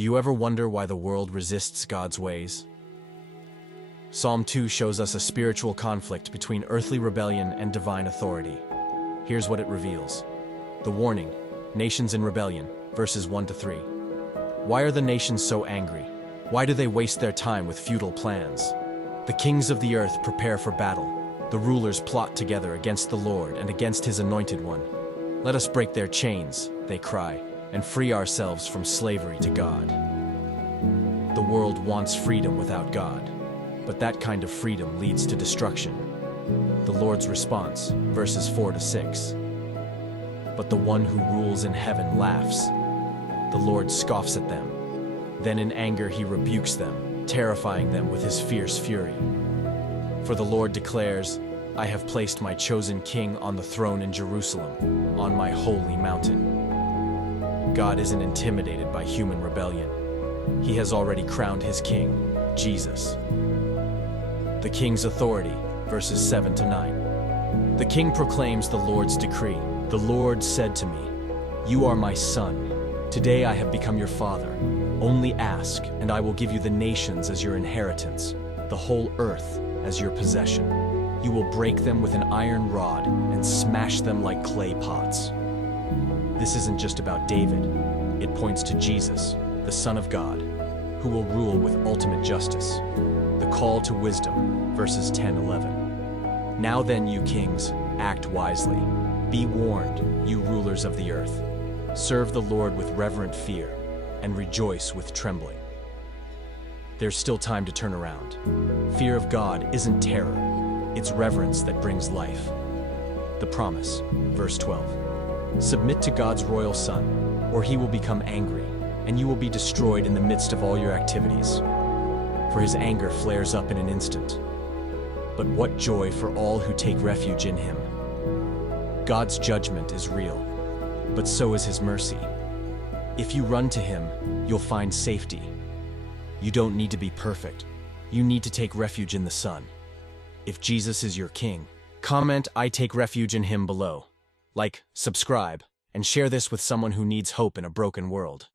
Do you ever wonder why the world resists God's ways? Psalm 2 shows us a spiritual conflict between earthly rebellion and divine authority. Here's what it reveals. The warning, nations in rebellion, verses 1 to 3. Why are the nations so angry? Why do they waste their time with futile plans? The kings of the earth prepare for battle. The rulers plot together against the Lord and against his anointed one. Let us break their chains, they cry, and free ourselves from slavery to God. The world wants freedom without God, but that kind of freedom leads to destruction. The Lord's response, verses 4 to 6. But the one who rules in heaven laughs. The Lord scoffs at them. Then in anger he rebukes them, terrifying them with his fierce fury. For the Lord declares, I have placed my chosen king on the throne in Jerusalem, on my holy mountain. God isn't intimidated by human rebellion. He has already crowned his king, Jesus. The king's authority, verses 7 to 9. The king proclaims the Lord's decree. The Lord said to me, You are my son. Today I have become your father. Only ask, and I will give you the nations as your inheritance, the whole earth as your possession. You will break them with an iron rod and smash them like clay pots. This isn't just about David. It points to Jesus, the Son of God, who will rule with ultimate justice. The call to wisdom, verses 10-11. Now then, you kings, act wisely. Be warned, you rulers of the earth. Serve the Lord with reverent fear, and rejoice with trembling. There's still time to turn around. Fear of God isn't terror. It's reverence that brings life. The promise, verse 12. Submit to God's royal Son, or he will become angry, and you will be destroyed in the midst of all your activities. For his anger flares up in an instant. But what joy for all who take refuge in him. God's judgment is real, but so is his mercy. If you run to him, you'll find safety. You don't need to be perfect. You need to take refuge in the Son. If Jesus is your king, comment I take refuge in him below. Like, subscribe, and share this with someone who needs hope in a broken world.